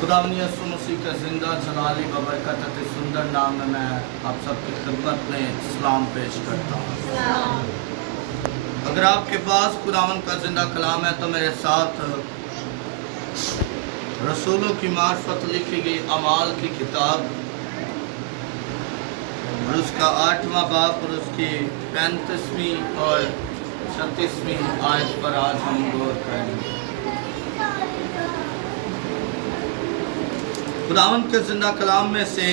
खुदावंद यीशु मसीह के जिंदा जलाली बबरकत अति सुंदर नाम में मैं आप सबकी खिदमत में सलाम पेश करता हूँ। अगर आपके पास खुदावंद का जिंदा कलाम है तो मेरे साथ रसूलों की मार्फत लिखी गई अमाल की किताब और उसका 8वां बाब और उसकी 35वीं और 36वीं आयत पर आज हम गौर करेंगे। खुदावंद के जिंदा कलाम में से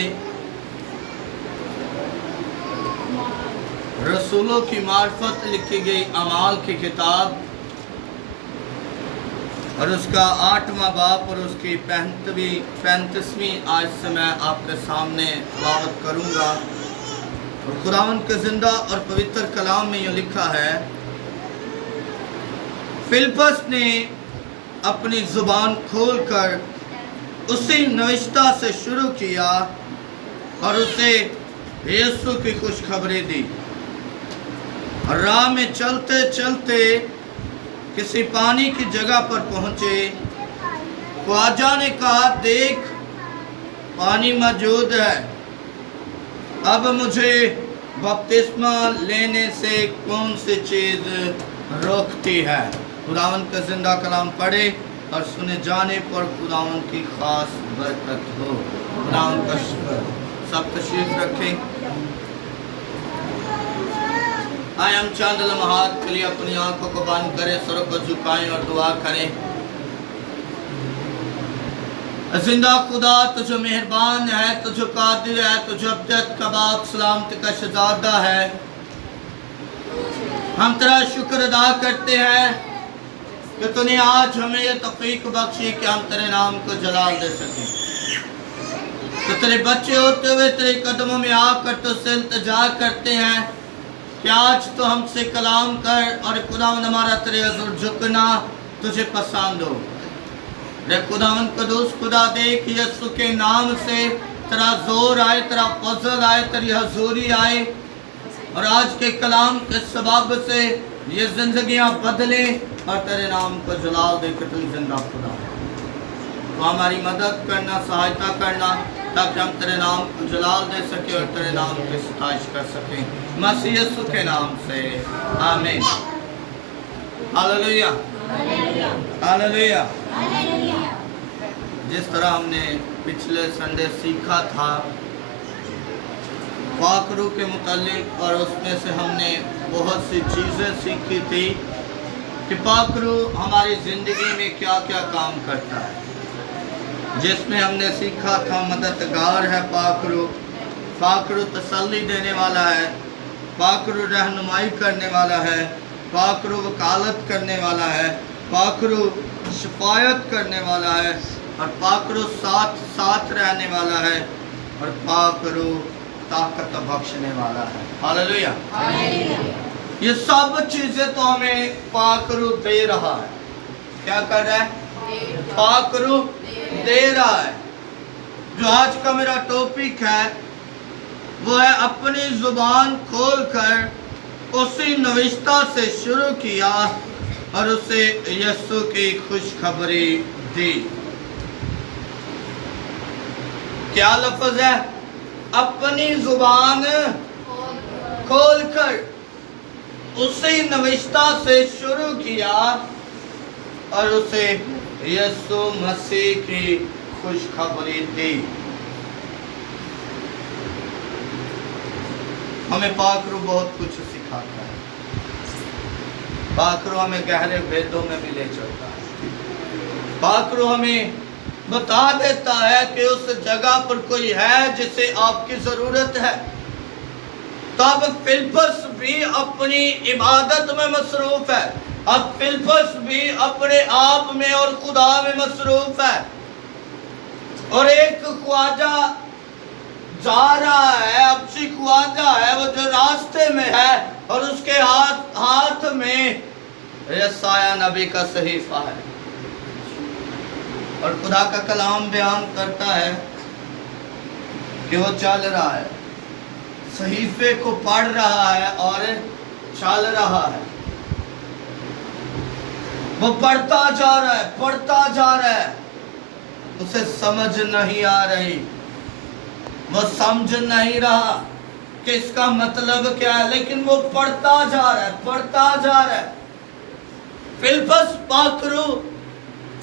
रसूलों की मार्फत लिखी गई अमाल की किताब और उसका 8वां बाब और उसकी 35वीं आयत से मैं आपके सामने तिलावत करूंगा। और खुदावंद के जिंदा और पवित्र कलाम में ये लिखा है, फिलिप्पस ने अपनी जुबान खोलकर उसी नविश्ता से शुरू किया और उसे यीशु की खुशखबरी दी। और राह में चलते चलते किसी पानी की जगह पर पहुंचे। ख्वाजा ने कहा, देख पानी मौजूद है, अब मुझे बपतिस्मा लेने से कौन सी चीज रोकती है। खुदावंद का जिंदा कलाम पढ़े और सुने जाने पर खुदावंद की खास बरकत हो। खुदावंद का शुक्र। सब तशरीफ रखें। आए हम चंद लम्हात के लिए अपनी आंखों को बंद करें, सरों को झुकाएं और दुआ करें। जिंदा खुदा तुझे मेहरबान है, तुझे कादिर है, तुझे अब्जद कबाब सलामत का शहजादा है। हम तेरा शुक्र अदा करते हैं कि तूने आज हमें ये तौफीक बख्शी कि हम तेरे नाम को जलाल दे सकें। तो तेरे बच्चे होते हुए तेरे कदमों में आकर तुझसे इल्तिजा करते हैं कि आज तो हमसे कलाम कर और खुदावंद हमारा तेरे हुज़ूर झुकना तुझे पसंद हो। रे खुदावंद कदूस खुदा, देख यीशु के नाम से तेरा जोर आए, तेरा फजल आए, तेरी हजूरी आए और आज के कलाम के सबब से ये जिंदगियां बदले और तेरे नाम को जलाल देकर तू जिंदा खुदा तो हमारी मदद करना, सहायता करना ताकि हम तेरे नाम को जलाल दे सके और तेरे नाम की सताइश कर सकें। मसीह यीशु के नाम से आमीन। Hallelujah hallelujah. जिस तरह हमने पिछले संडे सीखा था पाकरू के मुतालिक और उसमें से हमने बहुत सी चीज़ें सीखी थी कि पाकरू हमारी ज़िंदगी में क्या क्या काम करता है। जिसमें हमने सीखा था मददगार है पाकरू, पाकरू तसल्ली देने वाला है, पाकरू रहनुमाई करने वाला है, पाकरू वकालत करने वाला है, पाकरू शफायत करने वाला है और पाकरू साथ साथ रहने वाला है और पाकरू ताकत बख्शने वाला है। हालेलुया। ये सब चीजें तो हमें पाकरू दे रहा है। क्या कर रहा है? पाकरू दे रहा है। जो आज का मेरा टॉपिक है वो है अपनी जुबान खोलकर उसी नविश्ता से शुरू किया और उसे यीशु की खुशखबरी दी। क्या लफ्ज है? अपनी जुबान खोलकर उसी नविश्ता से शुरू किया और उसे यीशु मसीह की खुशखबरी दी। हमें पाकरू बहुत कुछ सिखाता है। पाकरू हमें गहरे भेदों में भी ले चलता है। पाकरू हमें बता देता है कि उस जगह पर कोई है जिसे आपकी जरूरत है। तब फिलिप्पस भी अपनी इबादत में मसरूफ है। अब फिलिप्पस भी अपने आप में और खुदा में मसरूफ है और एक ख्वाजा जा रहा है, अबशी ख्वाजा है वो जो रास्ते में है और उसके हाथ में यशायाह नबी का सहीफा है और खुदा का कलाम बयान करता है कि वो चल रहा है, सहीफे को पढ़ रहा है और चल रहा है। वो पढ़ता जा रहा है, पढ़ता जा रहा है उसे समझ नहीं आ रही, वो समझ नहीं रहा कि इसका मतलब क्या है, लेकिन वो पढ़ता जा रहा है, पढ़ता जा रहा है। फिलिप्पस पाखरू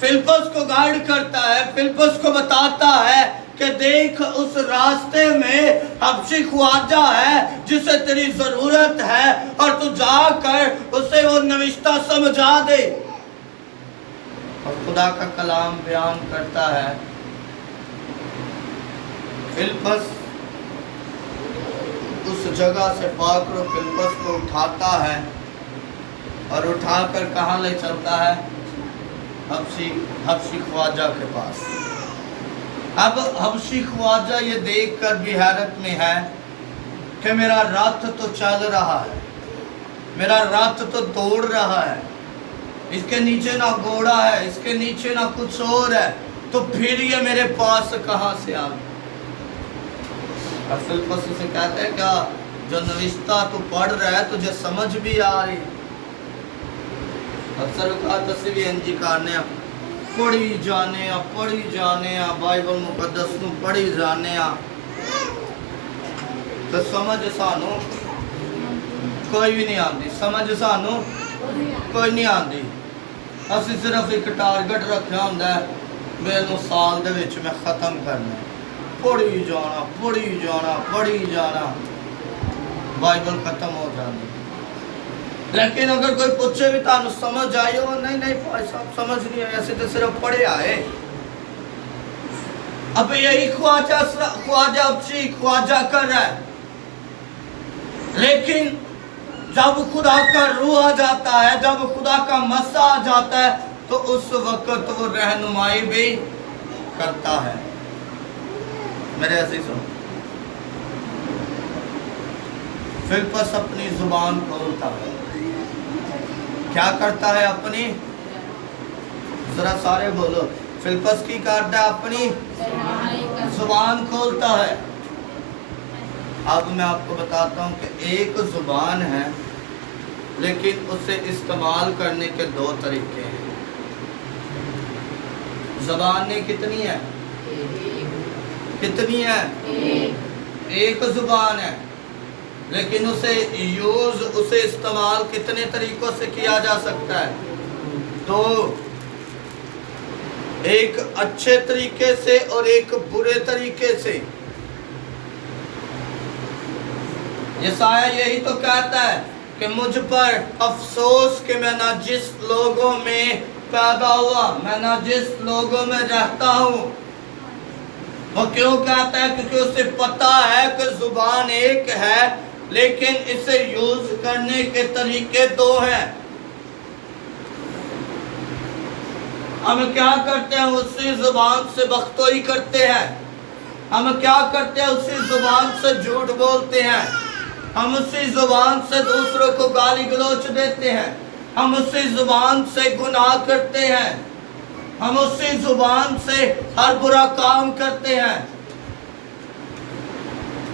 फिलिप्पस को गाइड करता है, फिलिप्पस को बताता है कि देख उस रास्ते में हबशी ख्वाजा है जिसे तेरी जरूरत है, और तू जाकर उसे वो नविश्ता समझा दे। और खुदा का कलाम बयान करता है, फिलिप्पस उस जगह से पाकरो फिलिप्पस को उठाता है और उठाकर कहाँ ले चलता है? हबशी ख्वाजा के पास। अब हबशी ख्वाजा ये देखकर भी हैरत में है कि मेरा रथ तो चल रहा है, मेरा रथ तो दौड़ रहा है, इसके नीचे ना घोड़ा है, इसके नीचे ना कुछ और है, तो फिर ये मेरे पास कहाँ से आ गया? और फिलिप्पस उसे कहते हैं, क्या जो नविश्ता तू पढ़ रहा है तुझे समझ भी आ रही? अक्सर औकात भी इंजी करने पढ़ी जाने बाइबल मुकद्दस नूं पढ़ी जाने तो समझ सानू कोई भी नहीं आती, समझ सानू कोई नहीं आती। असीं सिर्फ एक टारगेट रखा हुंदा है, मैनूं साल दे विच मैं खत्म करना, पढ़ी जाना, बाइबल खत्म हो जाती। लेकिन अगर कोई पूछे भी तानू समझ आई हो, नहीं भाई साहब समझ नहीं आई, ऐसे तो सिर्फ पढ़े आए। अब यही ख्वाजा कर रहा है, लेकिन जब खुदा का रूह आ जाता है, जब खुदा का मसा आ जाता है, तो उस वक्त वो रहनुमाई भी करता है। मेरे ऐसे सुनो, फिलिप्पस अपनी जुबान खोलता है, क्या करता है? अपनी, जरा सारे बोलो, फिलिप्पस की करता है? अपनी जुबान खोलता है। अब मैं आपको बताता हूं कि एक जुबान है, लेकिन उसे इस्तेमाल करने के दो तरीके हैं। जुबानें कितनी है? कितनी है? एक जुबान है, लेकिन उसे इस्तेमाल कितने तरीकों से किया जा सकता है? तो एक अच्छे तरीके से और एक बुरे तरीके से। यशायाह यही तो कहता है कि मुझ पर अफसोस कि मैं ना जिस लोगों में पैदा हुआ, मैं ना जिस लोगों में रहता हूँ। वो क्यों कहता है? क्योंकि उसे पता है कि जुबान एक है, लेकिन इसे यूज करने के तरीके दो हैं। हम क्या करते हैं? उसी जुबान से बख्तोई करते हैं। हम क्या करते हैं? उसी जुबान से झूठ बोलते हैं। हम उसी जुबान से दूसरों को गाली गलौच देते हैं। हम उसी जुबान से गुनाह करते हैं। हम उसी जुबान से हर बुरा काम करते हैं।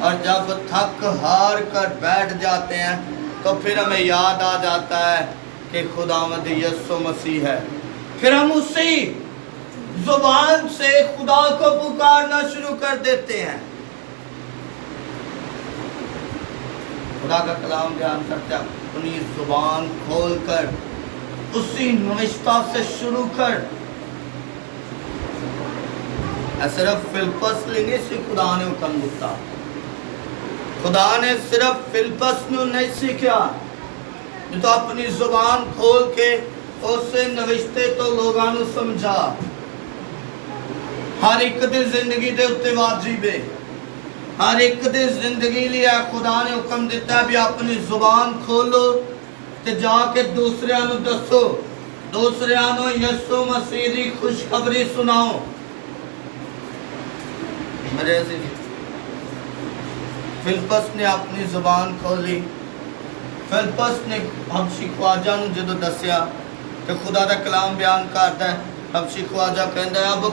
और जब थक हार कर बैठ जाते हैं, तो फिर हमें याद आ जाता है कि खुदावंद यीशु मसीह है। फिर हम उसी जुबान से खुदा को पुकारना शुरू कर देते हैं। खुदा का कलाम बयान करता है, अपनी जुबान खोलकर उसी नविश्ता से शुरू कर। सिर्फ फिलिप्पस लेंगे से खुदा ने हुक्म दिता। खुदा ने सिर्फ फिलिप्पस में नहीं सीखा, तो अपनी जुबान खोल के उससे नविश्ते तो लोगों को समझा। हर एक दी जिंदगी दे उत्ते वाजिब है, हर एक दी जिंदगी लिया खुदा ने हुक्म दिता भी अपनी जुबान खोलो ते जाके दूसरियां नूं दसो, दूसरियां नूं यीशु मसीह दी खुशखबरी सुनाओ। मेरे अजीज, फिलिप्पस ने अपनी जुबान खोली। फिलिप्पस ने हबशी ख्वाजा नूं जदों दस्या कि खुदा दा कलाम बयान करदा है, हबशी ख्वाजा कहंदा है अब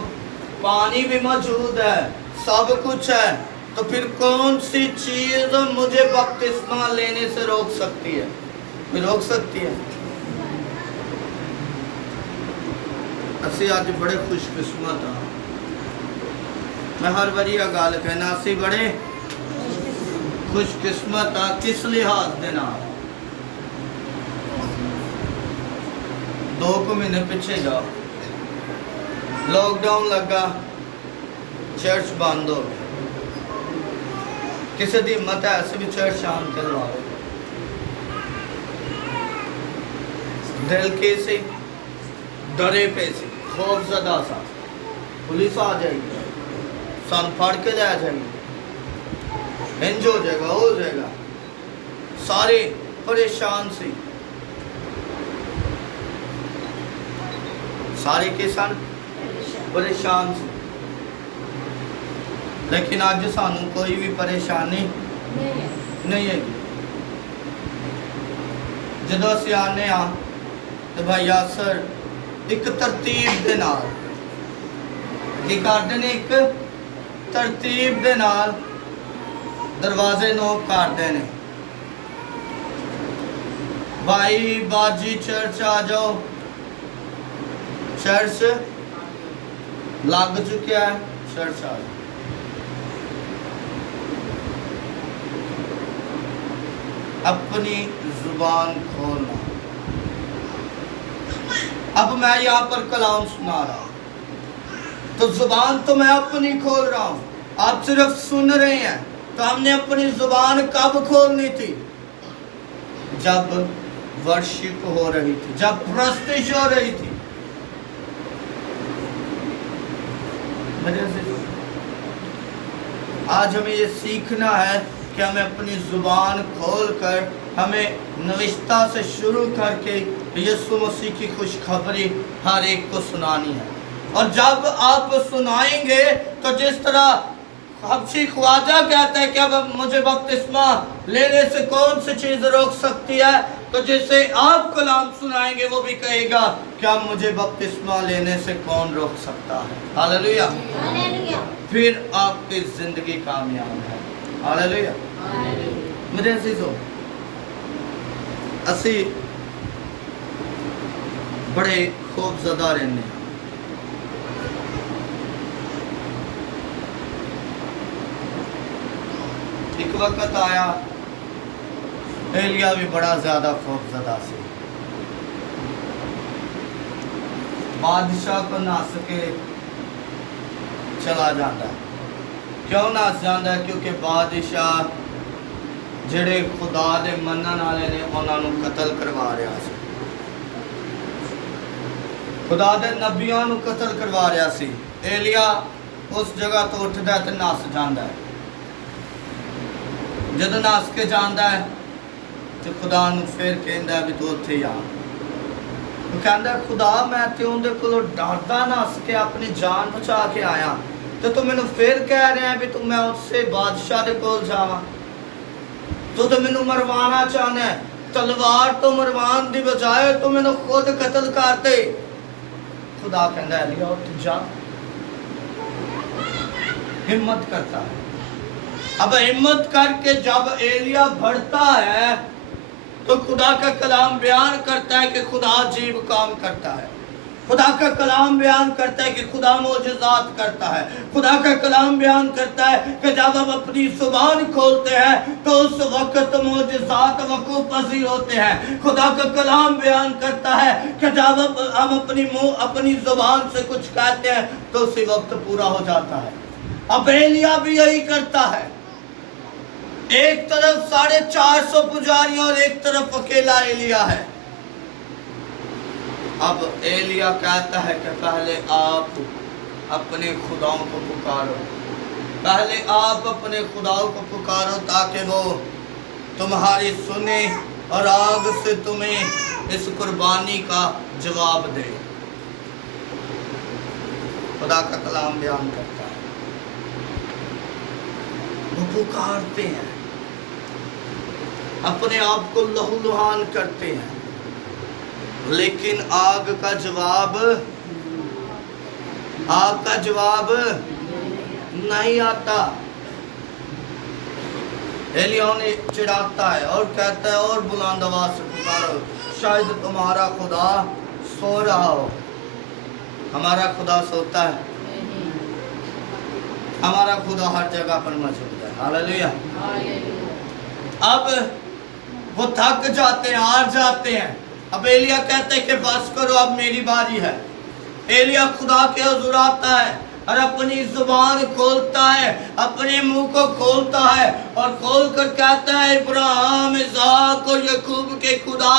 पानी भी मौजूद है, सब कुछ है, तो फिर कौन सी चीज मुझे बपतिस्मा लेने से रोक सकती है? रोक सकती है? असी आज बड़े खुशकिस्मत हाँ मैं हर बारी यह गल कहना, असी बड़े खुशकिस्मत हाँ। किस लिहाज दे नाल? 2 महीने पिछे जाओ, लॉकडाउन लगा, चर्च बंद हो गए। किसी की हिम्मत है ऐसे भी चर्च शाम करवाओ? दिल के से डरे पे से खौफजदा सा, पुलिस आ जाएगी, सन फड़ के ले जाएगी, इंज हो जाएगा, हो जाएगा, सारे परेशान से। सारे के सन परेशान से। लेकिन अज सानू कोई भी परेशानी नहीं है। जदों असीं आने तो भाई यासर एक तरतीब दे नाल की करते ने, एक तरतीब दे नाल दरवाजे नोक करते ने, भाई बाजी चर्च आ जाओ, चर्च लग चुका है, चर्च आ जाओ। अपनी जुबान खोलना। अब मैं यहाँ पर कलाम सुना रहा हूँ तो जुबान तो मैं अपनी खोल रहा हूँ, आप सिर्फ सुन रहे हैं। तो हमने अपनी जुबान कब खोलनी थी? जब वर्शिप हो रही थी, जब प्रस्तिश हो रही थी। आज हमें ये सीखना है कि हमें अपनी जुबान खोल कर, हमें नविश्ता से शुरू करके यीशु मसीह की खुशखबरी हर एक को सुनानी है। और जब आप सुनाएंगे तो जिस तरह हबशी ख्वाजा कहता है कि अब मुझे बपतिस्मा लेने से कौन सी चीज रोक सकती है, तो जिससे आप कलाम सुनाएंगे वो भी कहेगा क्या मुझे बपतिस्मा लेने से कौन रोक सकता है। हालेलुया। फिर आपकी जिंदगी कामयाब है। हालेलुया। मेरे अजीजों, असी बड़े खौफजदा रहने। एक वक्त आया, एलिया भी बड़ा ज्यादा खौफजदा से, बादशाह को नस के चला जाता है। क्यों नस जाता है? क्योंकि बादशाह ਜਿਹੜੇ खुदा दे मनन वाले ने उन्होंने कत्ल करवा रहा सी, खुदा दे नबियां नूं कत्ल करवा रहा सी। एलिया उस जगह तो उठदा है ते नस जांदा है। जद नस के जांदा है तो खुदा नूं फिर कहंदा है भी तू उत्थे आ। वो कहंदा खुदा मैं ते उहदे कोलों डरदा नस के अपनी जान बचा के आया, तो तू मैनूं फिर कह रहा है भी तू मैं उससे बादशाह दे कोल जावां। तो मैनू मरवाना चाहना है, तलवार तो मरवान दी बजाय तो मैनू खुद कत्ल कर दे। खुदा कहता है एलिया उठ जा। हिम्मत करता है। अब हिम्मत करके जब एलिया बढ़ता है तो खुदा का कलाम बयान करता है कि खुदा अजीब काम करता है। खुदा का कलाम बयान करता है कि खुदा मौजज़ात करता है। खुदा का कलाम बयान करता है कि जब हम अपनी जुबान खोलते हैं तो उस वक्त मौजज़ात वक़ूफ़ पज़ीर होते हैं। खुदा का कलाम बयान करता है कि जब हम अपनी जुबान से कुछ कहते हैं तो उसी वक्त पूरा हो जाता है। अब एलिया भी यही करता है। एक तरफ 450 पुजारियों और एक तरफ अकेला एलिया है। अब एलिया कहता है कि पहले आप अपने खुदाओं को पुकारो, पहले आप अपने खुदाओं को पुकारो ताकि वो तुम्हारी सुने और आग से तुम्हें इस कुर्बानी का जवाब दे। खुदा का कलाम बयान करता है, वो पुकारते हैं, अपने आप को लहूलुहान करते हैं, लेकिन आग का जवाब नहीं आता। एलिया ने चिढ़ाता है और कहता है और बुलंद आवाज से पुकारो, शायद तुम्हारा खुदा सो रहा हो। हमारा खुदा सोता है? हमारा खुदा हर जगह पर मौजूद है। हालेलुया। अब वो थक जाते हैं, हार जाते हैं। अब एलिया कहते हैं कि बस करो, अब मेरी बारी है। एलिया खुदा के हुजूर आता है और अपनी जुबान खोलता है, अपने मुंह को खोलता है और खोल कर कहता है, इब्राहिम, इसहाक और याकूब के खुदा,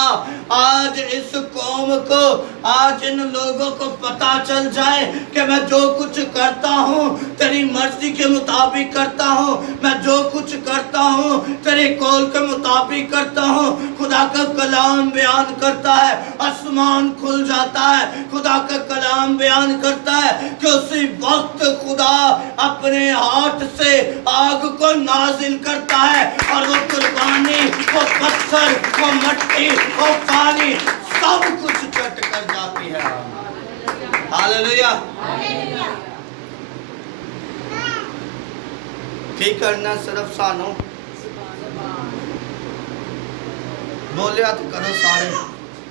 आज इस कौम को, आज इन लोगों को पता चल जाए कि मैं जो कुछ करता हूँ तेरी मर्जी के मुताबिक करता हूँ, मैं जो कुछ करता हूँ तेरे कौल के मुताबिक करता हूँ। खुदा का कलाम बयान करता है, आसमान खुल जाता है। खुदा का कलाम बयान करता है कि उसी वक्त खुदा अपने हाथ से आग को नाजिल करता है और वो कुर्बानी, वो पत्थर, वो मट्टी, वो पानी सब कुछ चट कर जाती है। हालेलुया। की करना सिर्फ सानू बोलिया तो करो सारे,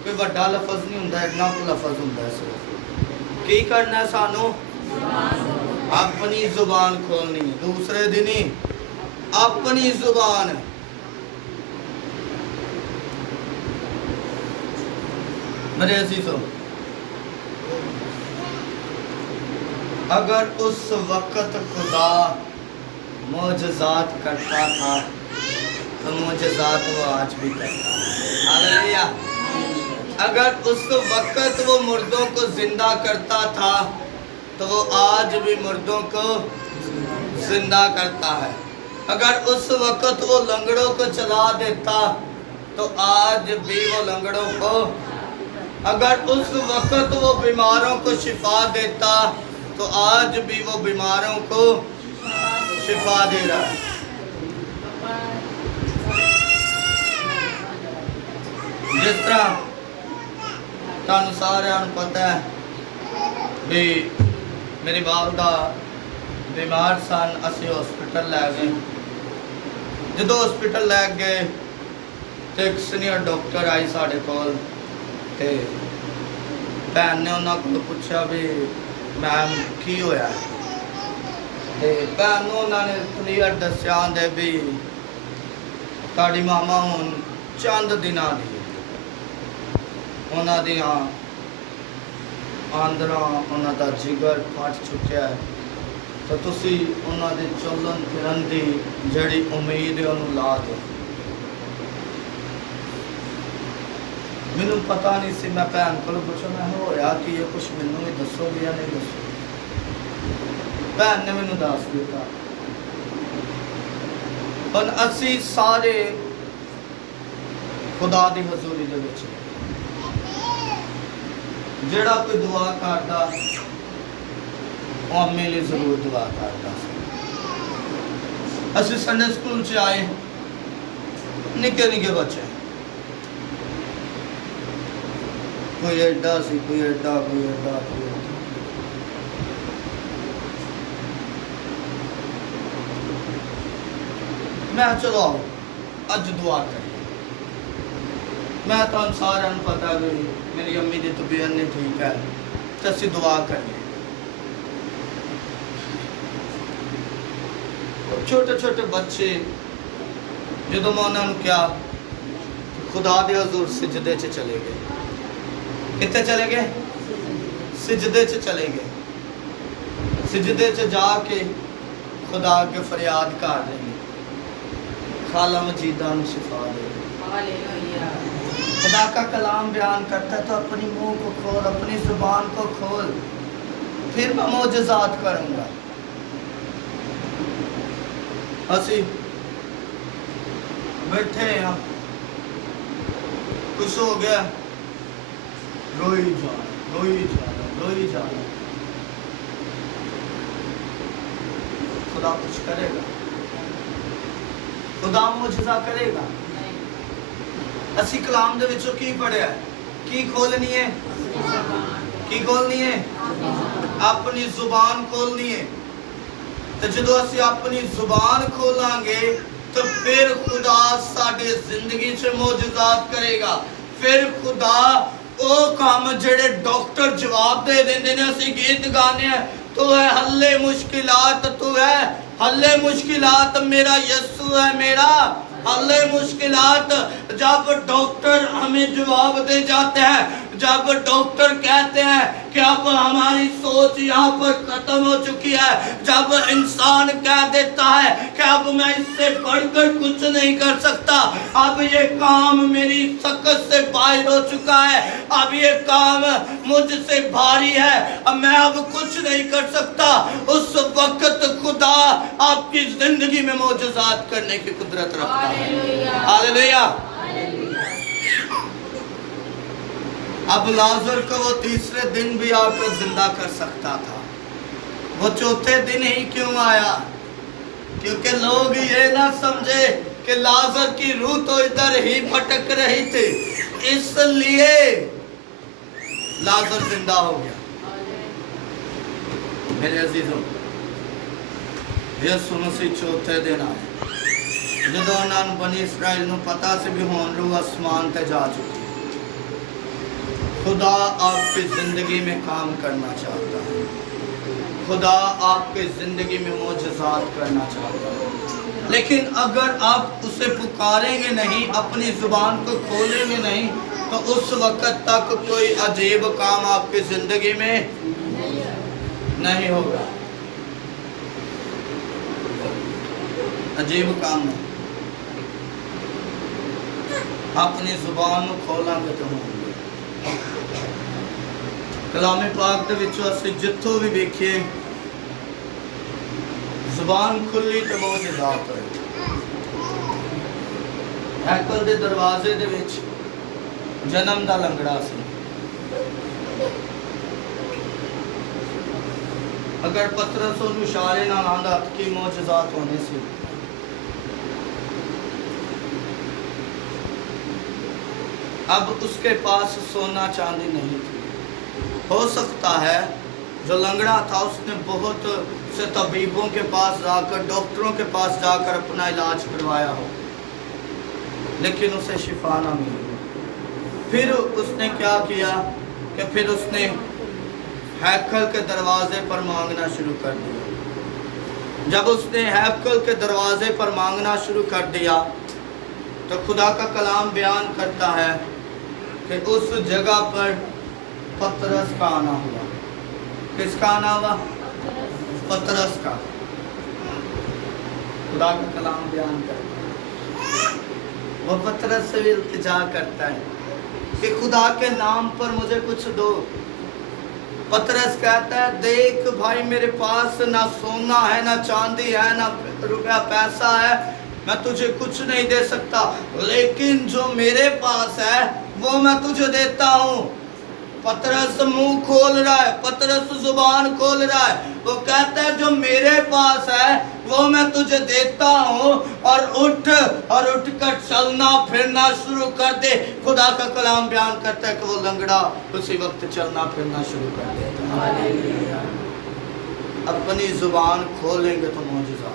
कोई बड़ा लफज नहीं होंदा, इतना को लफज होंदा है सिर्फ। की करना सानू अपनी जुबान खोलनी है। दूसरे दिन ही अपनी जुबान, मेरे अजीजों, अगर उस वक्त खुदा मोजज़ात करता था तो मोजज़ात वो आज भी करता है। हालेलुया। अगर उस वक्त वो मुर्दों को जिंदा करता था तो वो आज भी मुर्दों को जिंदा करता है। अगर उस वक्त वो लंगड़ों को चला देता तो आज भी वो लंगड़ों को, अगर उस वक्त वो बीमारों को शिफा देता तो आज भी वो बीमारों को शिफा दे रहा है। जिस तरह तुहानू सारिਆਂ ਨੂੰ पता है भी मेरी वालदा बीमार सन, असीं हॉस्पिटल लै गए। जदों हॉस्पिटल लै गए तो एक सीनियर डॉक्टर आई साढ़े कोल ते भैन ने उन्हां कोलों पुछया भी मैम की होया, ते भैन नूं उन्हां ने क्लीयर दस्सिया आंदे भी तुहाडी मामा हुण चंद दिनां दी उन्हां दियां आंदरा, उन्हां दा जिगर फट चुक्या है, तो तुसी उन्हां दे चलन फिरन दी जिहड़ी उम्मीद है उन्हूं ला दो। मैनू पता नहीं सी, मैं भैन को पूछा मैं होया कि ये कुछ मैनू भी दसोगे या नहीं दसोगे। भैन ने मैनू दस दिता। पर असी सारे खुदा दी हजूरी दे विच जेड़ा कोई दुआ करदा वो मेरे जरूर दुआ करदा। असी संडे स्कूल च आए, निके निके बच्चे, कोई एडा सी, कोई एडा, कोई एडा, कोई एडा। मैं चलो आओ अज दुआ करिए। मैं तो सारे पता भी मेरी अम्मी की तबीयत नहीं ठीक है तो असी दुआ करिए। छोटे छोटे बच्चे जो मैं उन्होंने क्या खुदा दे हजूर सिजदे च चले गए। कितने चले गए? सिजदे च चले गए। सिजदे च जाके खुदा के फरियाद कर रहे हैं, खाला मजीदा में शिफा दे। खुदा का कलाम बयान करता है तो अपनी मुंह को खोल, अपनी जुबान को खोल, फिर मैं मोजज़ात करूंगा। असी बैठे हैं, कुछ हो गया, रोई जा रोई जा रोई जा। खुदा कुछ करेगा? खुदा मोजज़ा करेगा? असी कलाम दे विचों की पढ़िया, की खोलनी है, की खोलनी है, अपनी जुबान खोलनी है। तो जो असी अपनी जुबान खोलांगे तो फिर खुदा साडे जिंदगी च मोजज़ात करेगा। फिर खुदा वो काम जेड़े डॉक्टर जवाब दे देंदे ने, असी गीत गाने हैं तू है हल्ले मुश्किलात, तू है हल्ले मुश्किलात, मेरा यीशु है मेरा हल्ले मुश्किलात। जब डॉक्टर हमें जवाब दे जाते हैं, जब डॉक्टर कहते हैं कि अब हमारी सोच यहाँ पर खत्म हो चुकी है, जब इंसान कह देता है कि अब मैं इससे बढ़कर कुछ नहीं कर सकता, अब ये काम मेरी सकत से बाहर हो चुका है, अब ये काम मुझसे भारी है, अब मैं अब कुछ नहीं कर सकता, उस वक्त खुदा आपकी जिंदगी में मौजूदात करने की कुदरत रखता है। हालेलुया। अब लाजर को वो तीसरे दिन भी आकर जिंदा कर सकता था, वो चौथे दिन ही क्यों आया? क्योंकि लोग ये ना समझे कि लाजर की रूह तो इधर ही भटक रही थी, इसलिए लाजर जिंदा हो गया। मेरे अजीजों, यीशु मसीह चौथे दिन आए, ਜਦੋਂ ਉਹਨਾਂ ਨੂੰ ਬਣੀ ਇਸਰਾਇਲ ਨੂੰ ਪਤਾ ਸੀ ਵੀ ਹੁਣ रूह आसमान पे जा चुकी। खुदा आपकी जिंदगी में काम करना चाहता है, खुदा आपकी जिंदगी में मोजज़ात करना चाहता है, लेकिन अगर आप उसे पुकारेंगे नहीं, अपनी जुबान को खोलेंगे नहीं, तो उस वक्त तक कोई अजीब काम आपकी जिंदगी में नहीं होगा। अजीब काम नहीं, अपनी जुबान को खोलांगे तो होंगे। कलामे पाक दे विचों असीं जिथों भी वेखिए, जुबान खुली तो मौजज़ात होए। हैकल दे दरवाजे दे विच जन्म दा लंगड़ा सी, अगर पतरस उहनूं इशारे नाल आंदा कि मौजज़ात होने सी। अब उसके पास सोना चांदी नहीं थी। हो सकता है जो लंगड़ा था उसने बहुत से तबीबों के पास जाकर, डॉक्टरों के पास जाकर अपना इलाज करवाया हो, लेकिन उसे शिफा ना मिली। फिर उसने क्या किया कि फिर उसने हैकल के दरवाजे पर मांगना शुरू कर दिया। जब उसने हैकल के दरवाजे पर मांगना शुरू कर दिया तो खुदा का कलाम बयान करता है कि उस जगह पर पतरस का आना हुआ। किसका आना हुआ? पतरस का। खुदा का कलाम बयान करता है, वो पतरस से भी इल्तिजा करता है कि खुदा के नाम पर मुझे कुछ दो। पतरस कहता है, देख भाई, मेरे पास ना सोना है, ना चांदी है, ना रुपया पैसा है, मैं तुझे कुछ नहीं दे सकता, लेकिन जो मेरे पास है वो मैं तुझे देता हूँ। पतरस मुंह खोल रहा है, पतरस जुबान खोल रहा है, वो कहता है जो मेरे पास है वो मैं तुझे देता हूँ, और उठ कर चलना फिरना शुरू कर दे। खुदा का कलाम बयान करता है कि वो लंगड़ा उसी वक्त चलना फिरना शुरू कर देता है। अपनी जुबान खोलेंगे तो मौजूदा।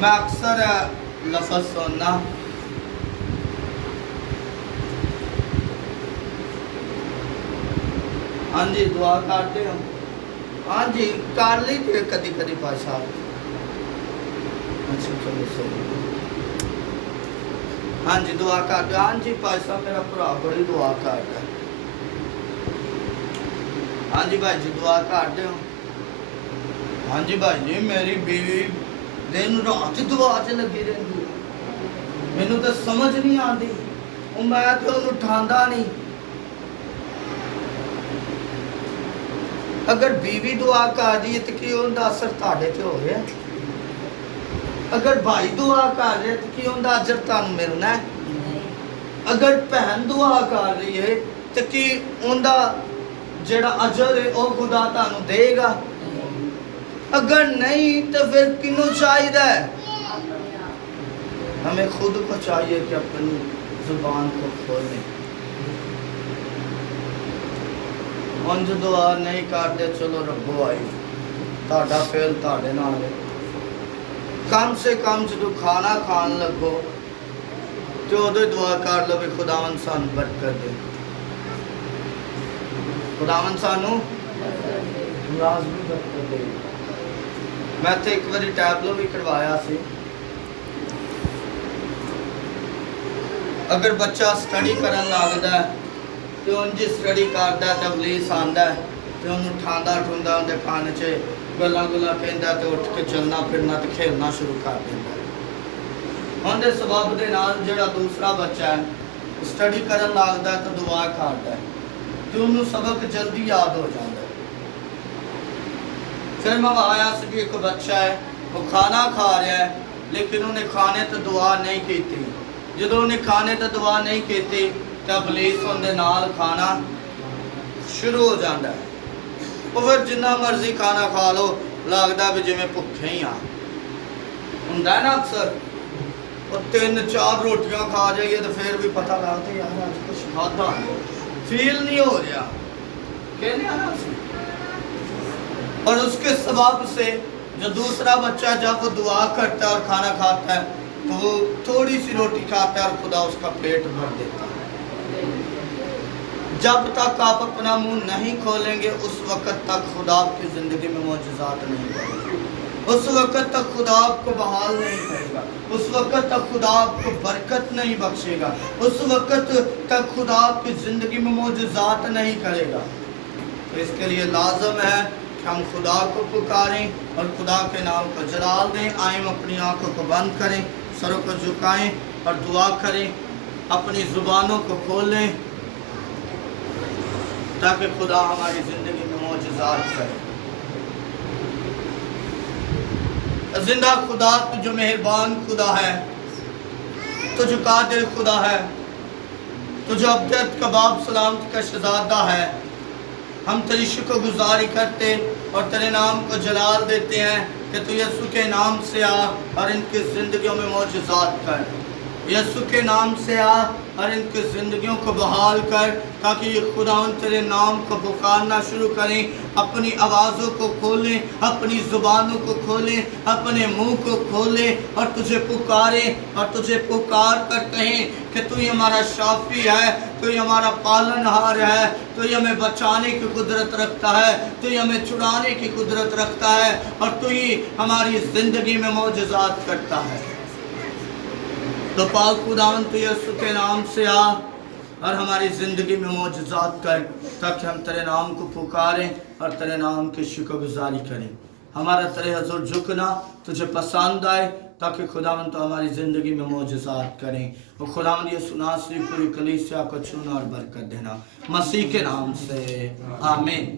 मैं अक्सर लफ्ज़ सुनना, हाँ जी दुआ करते हो, हाँ जी कर ली कदी कदी भाषा। अच्छा चलो सही, हाँ जी दुआ करते, हाँ जी भाषा मेरा भरा बड़ी दुआ करता, हाँ जी भाई जी दुआ करते हो, हाँ जी भाई जी मेरी बीवी दिन रात दुआ च लगी रही, मैनू तो समझ नहीं आती, मैं तो उन्हें उठांदा नहीं। अगर बीवी दुआ कर रही है तो की उनका असर तुहाडे ते हो रहा? अगर भाई दुआ कर रहे तो की उनका अजर तुहानू मिलना है? अगर भैन दुआ कर रही है तो की उनका जेड़ा अजर है वो खुदा तुहानू देगा? अगर नहीं तो फिर किनू चाहिए? हमें खुद को चाहिए कि अपनी जुबान को खोलें। उंज दुआ नहीं करते, चलो रब्बो आई ताड़ा फेल ताड़े नाल, कम से कम जो खाना खान लगो तो उदो दुआ कर लो भी खुदावन सानू बरकत दे। खुदावन सानू नाराज भी करते। मैं तो एक बारी टैबलो भी करवाया सी। अगर बच्चा स्टडी करन लगदा है तो उंज स्टडी करदा ते इबलीस आंदा है ते उन्हें उठांदा ठुंदा उनके कान च गल्लां गुल्लां कहंदा ते उठ के चलना फिरना ते खेलना शुरू कर दिंदा। उनके सबब दे नाल जिहड़ा दूसरा बच्चा है स्टडी करन लगदा है तो दुआ करदा है ते उन्हें सबक जल्दी याद हो जाता है। फिर मैं आया सी भी एक बच्चा है वो खाना खा रहा है लेकिन उन्हें खाने तो दुआ नहीं की थी। ਜਦੋਂ ਉਹਨੇ ਖਾਣੇ ਤੇ ਦੁਆ ਨਹੀਂ ਕੀਤੀ ਤਾਂ ਇਬਲੀਸ ਉਹਦੇ ਨਾਲ ਖਾਣਾ ਸ਼ੁਰੂ ਹੋ ਜਾਂਦਾ ਹੈ। ਉਹ ਫਿਰ ਜਿੰਨਾ ਮਰਜ਼ੀ ਖਾਣਾ ਖਾ ਲੋ ਲੱਗਦਾ ਵੀ ਜਿਵੇਂ ਭੁੱਖੇ ਹੀ ਆ ਹੁੰਦਾ ਨਾ ਅਕਸਰ। ਉਹ 3-4 ਰੋਟੀਆਂ ਖਾ ਜਾਈਏ ਤਾਂ ਫਿਰ ਵੀ ਪਤਾ ਲੱਗਦਾ ਯਾਰ ਅੱਜ ਕੁਝ ਖਾਧਾ फील नहीं हो रहा कहने आना सी। और उसके सबब से जो दूसरा बच्चा जब वो दुआ करता है और खाना खाता है तो वो थोड़ी सी रोटी खाता है और खुदा उसका पेट भर देता है। जब तक आप अपना मुंह नहीं खोलेंगे उस वक़्त तक खुदा आपकी ज़िंदगी में मौजज़ात नहीं करेगा। उस वक़्त तक खुदा आपको बहाल नहीं करेगा। उस वक़्त तक खुदा आपको बरकत नहीं बख्शेगा। उस वक़्त तक खुदा आपकी ज़िंदगी में मौजज़ात नहीं करेगा। तो इसके लिए लाजम है कि हम खुदा को पुकारें और खुदा के नाम को जलाल दें। आए अपनी आँखों को बंद करें, सरों को झुकाएं और दुआ करें, अपनी ज़ुबानों को खोलें ताकि खुदा हमारी ज़िंदगी में मौजज़ात करे। जिंदा खुदा तो जो मेहरबान खुदा है, तो जो कादिर खुदा है, तो जो अब्दत कबाब सलामत का शहजादा है, हम तेरी शुक्रगुजारी करते और तेरे नाम को जलाल देते हैं कि तू यीशु के नाम से आ और इनकी ज़िंदगियों में मौजज़ात कर। यीशु के नाम से आ और इनकी ज़िंदगियों को बहाल कर ताकि ये खुदावंद तेरे नाम को पुकारना शुरू करें, अपनी आवाज़ों को खोलें, अपनी ज़ुबानों को खोलें, अपने मुंह को खोलें और तुझे पुकारें और तुझे पुकार कर कहें कि तू ही हमारा शाफी है, तू ही हमारा पालनहार है, तू ही हमें बचाने की कुदरत रखता है, तू ही हमें छुड़ाने की कुदरत रखता है और तू ही हमारी ज़िंदगी में मौजज़ात करता है। तो पाक खुदावंद तू यीशु के नाम से आ और हमारी ज़िंदगी में मौजज़ात कर ताकि हम तेरे नाम को पुकारें और तेरे नाम की शुक्रगुजारी करें। हमारा तेरे हज़ूर झुकना तुझे पसंद आए ताकि खुदावंद तो हमारी ज़िंदगी में मौजज़ात करें। और खुदावंद यीशु नासरी पूरी कलीसिया को छूना और बरकत देना मसीह के नाम से आमीन।